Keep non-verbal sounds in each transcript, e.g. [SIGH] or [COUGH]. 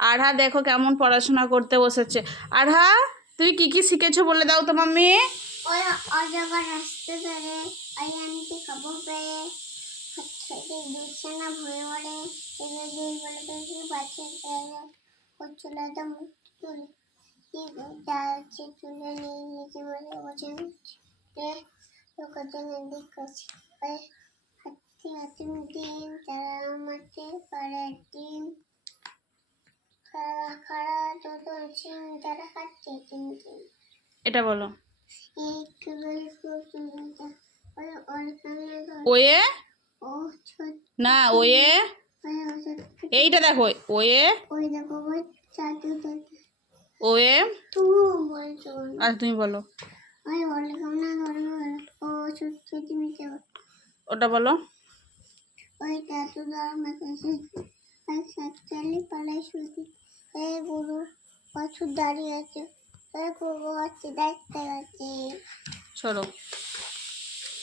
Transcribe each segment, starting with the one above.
আরহা, দেখো কেমন পড়াশোনা করতে বসেছে। আরহা, তুমি কি কি শিখেছো বলে দাও তো মাম্মি। ওই অজগর আসতে খবর পেয়ে দিয়ে বলে চলে নিয়ে বলে হাতি হাতি ডিম তারা আমাকে পারে ডিম খাড়া খাড়া দুটো চিন তারা খাচ্ছে ডিম ডিম এটা বলো ওয়ে না ওয়ে এইটা দেখো ওয়ে ওয়ে আর তুমি বলো ওটা বলো ওই ধর মেখেছে ওই সাতচালি শুধু গরু প্রচুর দাঁড়িয়ে আছে। গরু আছে দেখতে গেছে সরো।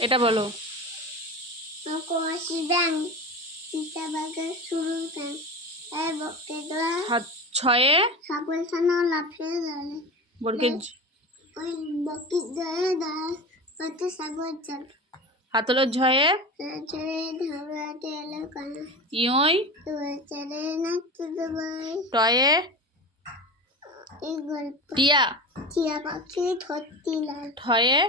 এটা বলো। কোয়াশি ব্যাংক সীতা বাগের শুরু ব্যাংক এই বকে দেওয়া হাত ছয়ে। সাবল ছানা লাফিয়ে দাঁড়ালে বলকে ওই বকি দেওয়া দাঁড়া কত সাগর জল হাতলো ঝয়ে ইয়ই টয়ে টিয়া টিয়া পাখি ধরতি ঠয়ে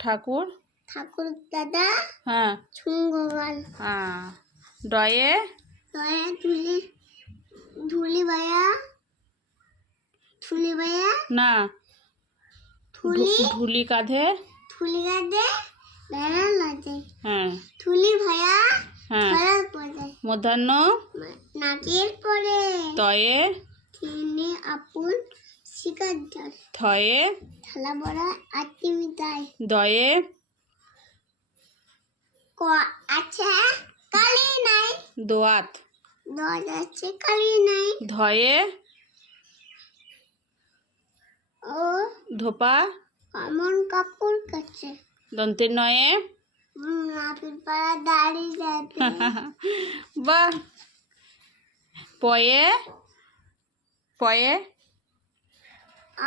ঠাকুর ঠাকুর দাদা হ্যাঁ। ছুঙ্গবাল হ্যাঁ। ডয়ে তয়ে ধুলি ধুলি ভাইয়া ধুলি ভাইয়া না ধুলি কাঁধে থুলি হ্যাঁ। থুলি ভাইয়া হ্যাঁ। পরে মধ্যাহ্ন নাকের পরে। তয়ে তিনি আপুল শিকার জল। থয়ে থালা বড়া আটি মিঠাই দয়ে ক আছে কালি নাই। দোয়াত। দশ আছে কালি নাই। ধয়ে ও ধোপা কমন কাপড় কাছে। দন্তের নয়ে? নাপির পাড়া যাবে। [LAUGHS] বাহ। পয়ে? পয়ে?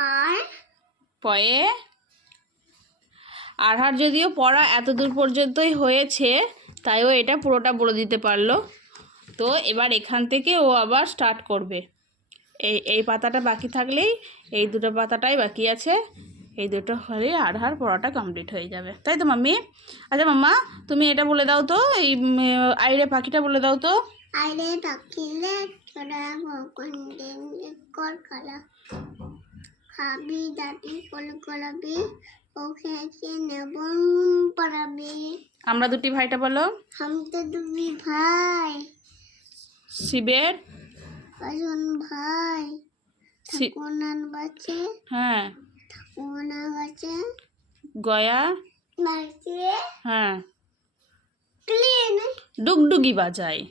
আর? পয়ে? আরহার যদিও পড়া এত দূর পর্যন্তই হয়েছে তাই ও এটা পুরোটা বলে দিতে পারল। তো এবার এখান থেকে ও আবার স্টার্ট করবে। এই এই পাতাটা বাকি থাকলেই এই দুটো পাতাটাই বাকি আছে। এই দুটো হলে আধার পড়াটা কমপ্লিট হয়ে যাবে। তাই তো মাম্মি? আচ্ছা মাম্মা তুমি এটা বলে দাও তো এই আইরে পাখিটা বলে দাও তো। আইরে পাখিলে খাবি দাবি কল করাবি ওকে নেব পড়াবি। আমরা দুটি ভাইটা বলো। হাম তো দুটি ভাই। শিবের? ভাই। ঠাকুর নাম হ্যাঁ। গয়া? হ্যাঁ। ডুগডুগি বাজায়।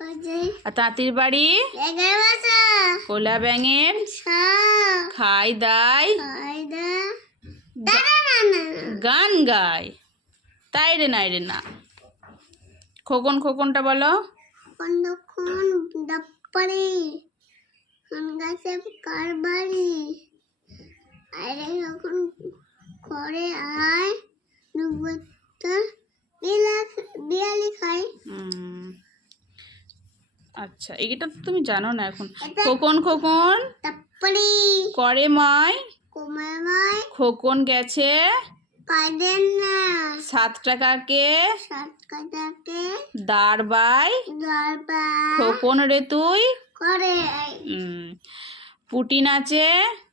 বাজে আর তাঁতির বাড়ি? কোলা ব্যাঙের? সা খাই না গান গায়। তাই রে নাই রে না। খোকন খোকনটা বলো। দপ্পরে। গাছে কার বাড়ি আরে যখন করে আয়। নব্বই বিলা বিয়ালি খায় আচ্ছা এইটা তো তুমি জানো না এখন। খোকন খোকন। তারপরে করে মায়। কোমায় খোকন গেছে। না। সাত টাকাকে সাত খোকন রে তুই। করে পুটি নাচে আছে।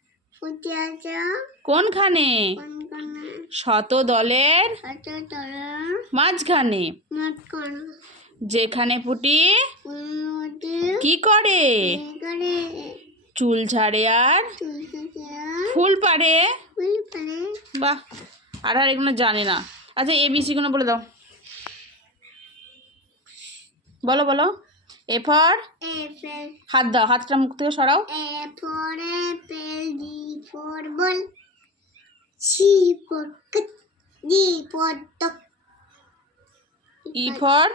কোনখানে? কোন কোন শত দলের মাঝখানে। যেখানে পুটি কি করে? চুল ছাড়ে আর ফুল পারে বাহ আর আর এগুলো জানে না। আচ্ছা এবিসিগুলো বলে দাও। বলো বলো। এ ফর হাত দাও হাতটা মুখ থেকে সরাও। For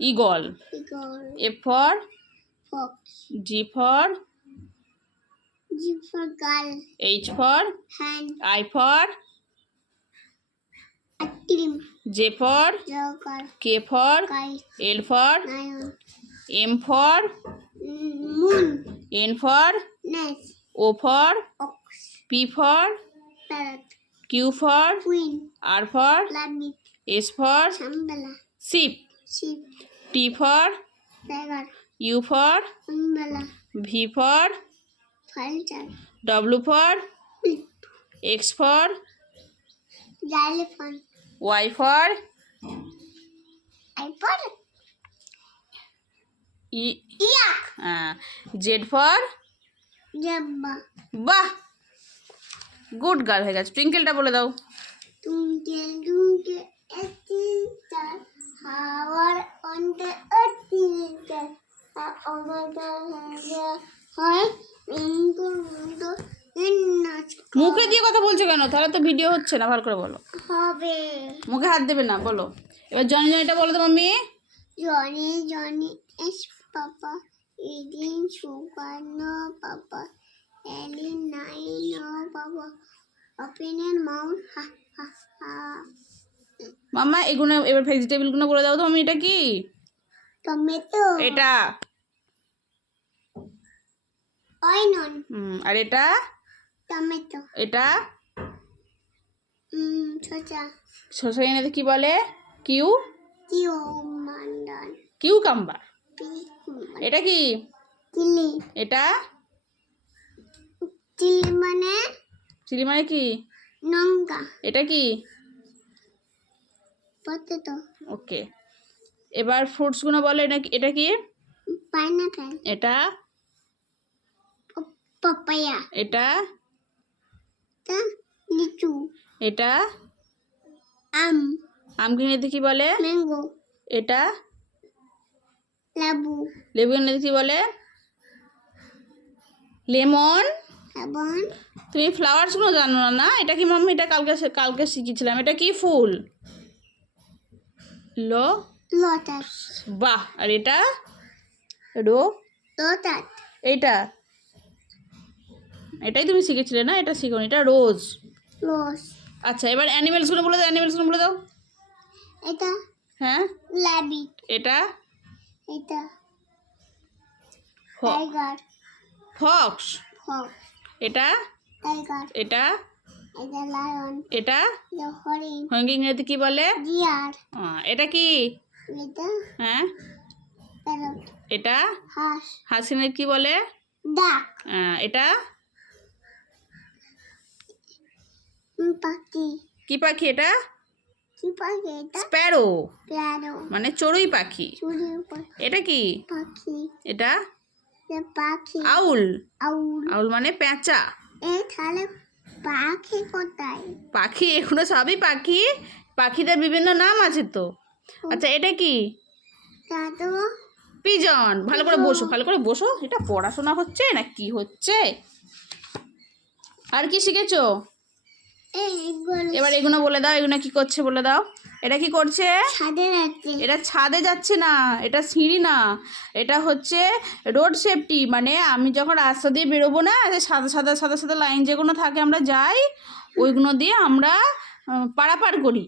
E eagle. A for G for? G for girl. H for? Cream J for K for L for M for N for O for P for Q for R for S for ship T for U for V for W for X for Y for E yak Z for বাহ good girl হয়ে গেছে টুইঙ্কেলটা বলে দাও Twinkle, twinkle, little star, how are on the earth twinkle, how over the heaven, হয় মুখে দিয়ে কথা বলছো কেন? তাহলে তো ভিডিও হচ্ছে না ভালো করে বলো। হবে। মুখে হাত দেবে না বলো। এবার জনি জনিটা বলো তো mummy. Johnny Johnny yes papa এদিন সুবর্ণ পাপা এলিন নাইন পাপা ওপেনের মাউথ হা হা হা। মাম্মা এগুলো এবার ভেজিটেবলগুলো বলে দাও তো মাম্মি এটা কি? টমেটো। এটা। অনিয়ন হুম, আর এটা? টমেটো। এটা? ছোটা শসা এনেতে কি বলে? কিউ? কিউ মান্ডান। Cucumber. এটা কি? চিলি। এটা? চিলি মানে? চিলি মানে কি? লঙ্কা এটা কি? পটেটো। ওকে। এবার ফ্রুটসগুলো বলো এটা কি এটা কি? পাইনাপেল। এটা? পাপায়া। এটা? তা লিচু। এটা? আম। আমকে এনেতে কি বলে? ম্যাঙ্গো এটা? লেবু। লেবু এনেতে কি বলে? লেমন? এবং তুমি ফ্লাওয়ার্সগুলো জানো না না? এটা কি মাম্মি এটা কালকে কালকে শিখেছিলাম এটা কি ফুল? লো? লোটাস বাহ! আর এটা? রো? লোটাস এইটা? এটাই তুমি শিখেছিলে না? এটা শিখো এটা রোজ? রোজ। আচ্ছা এবার অ্যানিমেলসগুলো বলে দাও অ্যানিমেলসগুলো বলে দাও। এটা? হ্যাঁ? ল্যাবিট এটা? এটা। টাইগার। ফক্স? ফক্স। এটা? টাইগার। এটা? এটা লায়ন। এটা? হরিণ হঙ্গি ইংরেজিতে কি বলে? ডিয়ার এটা কি? এটা? হ্যাঁ? এটা? হাঁস। হাসিনের কি বলে? ডাক। এটা? পাখি। কি পাখি এটা? কি পাখি এটা? স্প্যারো। প্যারো মানে চড়ুই পাখি। এটা কি? পাখি। এটা? পাখি। আউল। আউল। আউল মানে পেঁচা। এ তাহলে পাখি কোথায়? পাখি এগুলো সবই পাখি। পাখিদের বিভিন্ন নাম আছে তো। আচ্ছা এটা কি? পিজন। ভালো করে বসো ভালো করে বসো। এটা পড়াশোনা হচ্ছে না কি হচ্ছে? আর কি শিখেছো? এবার এগুলো বলে দাও এগুলো কি করছে বলে দাও। এটা কি করছে? এটা ছাদে যাচ্ছে না এটা সিঁড়ি না। এটা হচ্ছে রোড সেফটি মানে আমি যখন রাস্তা দিয়ে বেরোবো না যে সাদা সাদা সাদা সাদা লাইন যেগুলো থাকে আমরা যাই ওইগুলো দিয়ে আমরা পারাপার করি।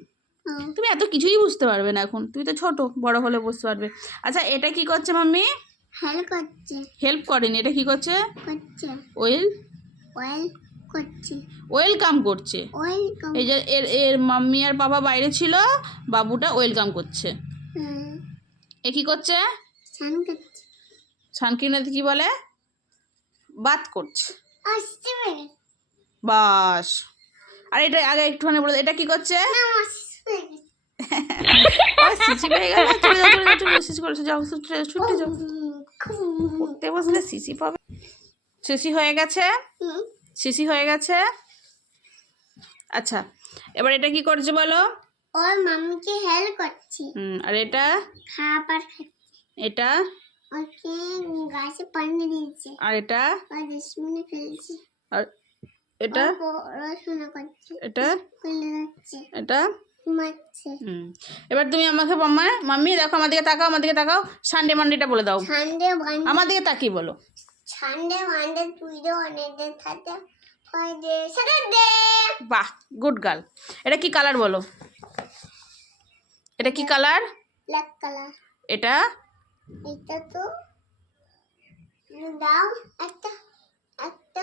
তুমি এত কিছুই বুঝতে পারবে না এখন। তুমি তো ছোট বড় হলে বুঝতে পারবে। আচ্ছা এটা কি করছে মাম্মি? হেল করছে। হেল্প করেনি এটা কি করছে? করছে। ওয়েল ওয়েল করছে। ওয়েলকাম করছে। ওয়েলকাম এই যে এর এর মাম্মি আর বাবা বাইরে ছিল বাবুটা ওয়েলকাম করছে। এ কি করছে? স্নান করছে। সানকিনাতে কি বলে? বাত করছে। বাস। আর এটা আগে একটুখানি বলে এটা কি করছে? সিসি পেয়ে [LAUGHS] গেল। চলে যাও চলে যাও সিসি করেছে যাও ছুটে যাও ছুটে বসলে সিসি পাবে। সিসি হয়ে গেছে। সিসি হয়ে গেছে। আচ্ছা এবার এটা কি করছে বলো? ওর মাম্মিকে হেল্প করছে। হুম আর এটা? খাবার খাচ্ছে। এটা? ওকে গাছে পানি দিয়েছে। আর এটা? আর ডিসমিনে ফেলছে। আর এটা? পড়াশোনা করছে। এটা? যাচ্ছে। এটা? হুম এবার তুমি আমাকে মাম্মা মাম্মি দেখো আমার দিকে তাকাও আমার দিকে তাকাও। সানডে মানডেটা বলে দাও। সানডে আমার দিকে তাকিয়ে বলো। সানডে ওয়ানডে টুইডে ওয়ানডে থার্সডে ফ্রাইডে স্যাটারডে বাহ গুড গার্ল। এটা কি কালার বলো? এটা কি কালার? Black colour. এটা? এটা তো দাও একটা একটা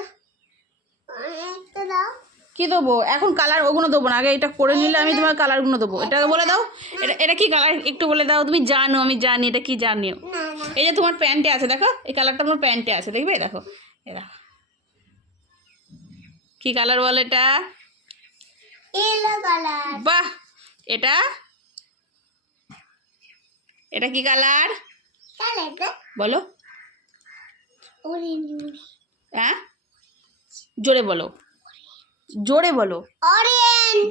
একটা দাও। কি দেবো? এখন কালার ওগুলো দেবো না আগে এটা করে নিলে আমি তোমার কালারগুলো দেবো। এটা বলে দাও এটা এটা কি কালার? একটু বলে দাও তুমি জানো আমি জানি এটা কি জানিও এই যে তোমার প্যান্টে আছে দেখো? এই কালারটা তোমার প্যান্টে আছে দেখবে? দেখো। এ দেখো। কি কালার বলো এটা? বাহ! এটা? এটা কি কালার? বলো। হ্যাঁ? জোরে বলো। জোরে বলো।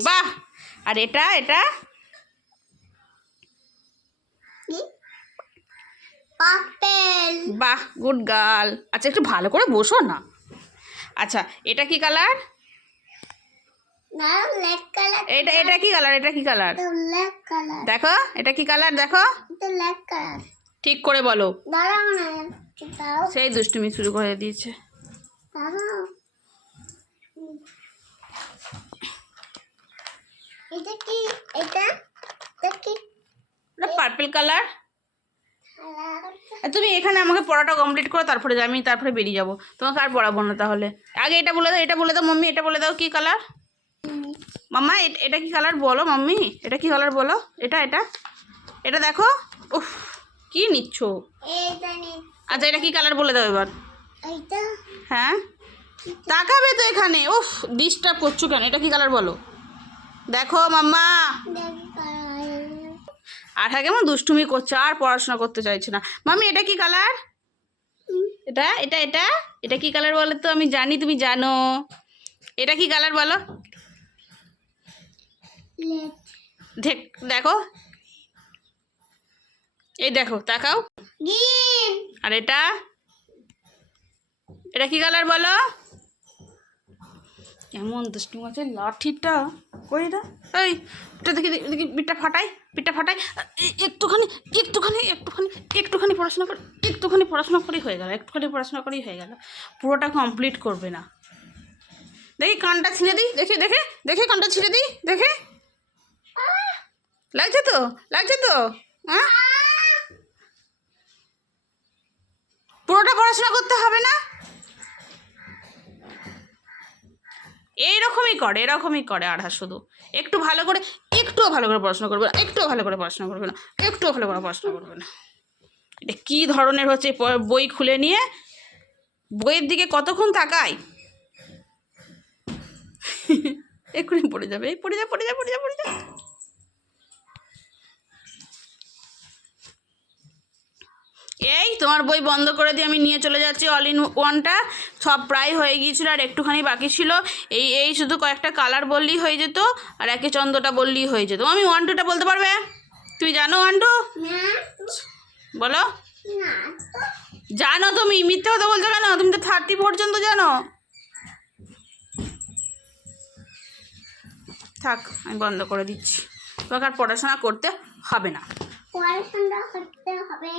বাহ! আর এটা এটা? পার্পল বাহ গুড গার্ল। আচ্ছা একটু ভালো করে বসো না। আচ্ছা এটা কি কালার? এটা এটা কি কালার? এটা কি কালার? দেখো এটা কি কালার? দেখো। ঠিক করে বলো। সেই দুষ্টুমি শুরু করে দিয়েছে। এটা কি? এটা? এটা কি? এটা পার্পল কালার তুমি এখানে আমাকে পড়াটা কমপ্লিট করো তারপরে আমি তারপরে বেরিয়ে যাব। তোমাকে আর পড়াবো না তাহলে। আগে এটা বলে দাও এটা বলে দাও মাম্মি এটা বলে দাও কি কালার মাম্মা এটা কি কালার বলো মাম্মি? এটা কি কালার বলো? এটা এটা? এটা দেখো। উফ কি নিচ্ছ? আচ্ছা এটা কি কালার বলে দাও এবার? হ্যাঁ? তাকাবে তো এখানে। উফ ডিস্টার্ব করছ কেন? এটা কি কালার বলো? দেখো মাম্মা। আর হ্যাঁ কেমন দুষ্টুমি করছে? আর পড়াশোনা করতে চাইছে না। মামি এটা কি কালার এটা এটা এটা? এটা কি কালার বলো তো? আমি জানি তুমি জানো। এটা কি কালার বলো? দেখ দেখো। এই দেখো তাকাও। আর এটা? এটা কি কালার বলো? কেমন দুষ্টু আছে লাঠিটা। কই এটা? এই এটা দেখি দেখি পিঠটা ফাটাই। পিঠটা ফাটাই একটুখানি একটুখানি একটুখানি একটুখানি পড়াশোনা করে, একটুখানি পড়াশোনা করেই হয়ে গেল, একটুখানি পড়াশোনা করেই হয়ে গেল। পুরোটা কমপ্লিট করবে না। দেখি কানটা ছিঁড়ে দিই, দেখি, দেখে দেখে কানটা ছিঁড়ে দিই, দেখে। লাগছে তো? লাগছে তো? হ্যাঁ পুরোটা পড়াশোনা করতে হবে না? এইরকমই করে, এরকমই করে আড়া শুধু। একটু ভালো করে, একটুও ভালো করে পড়াশোনা করবে না, একটুও ভালো করে পড়াশোনা করবে না, একটুও ভালো করে পড়াশোনা করবে না। এটা কী ধরনের হচ্ছে বই খুলে নিয়ে? বইয়ের দিকে কতক্ষণ তাকায় [LAUGHS] এক্ষুনি পড়ে যাবে, এই পড়ে যা পড়ে যা পড়ে যা পড়ে যা। এই তোমার বই বন্ধ করে দিয়ে আমি নিয়ে চলে যাচ্ছি অল ইন ওয়ানটা সব প্রায় হয়ে গিয়েছিল আর একটুখানি বাকি ছিল। এই এই শুধু কয়েকটা কালার বললেই হয়ে যেত আর একে চন্দ্রটা বললেই হয়ে যেত। আমি ওয়ান টুটা বলতে পারবে? তুমি জানো ওয়ান টু বলো। জানো তুমি মিথ্যে কথা বলছো কেন? তুমি তো থার্টি পর্যন্ত জানো। থাক আমি বন্ধ করে দিচ্ছি। তোমাকে আর পড়াশোনা করতে হবে না। পড়াশোনা করতে হবে।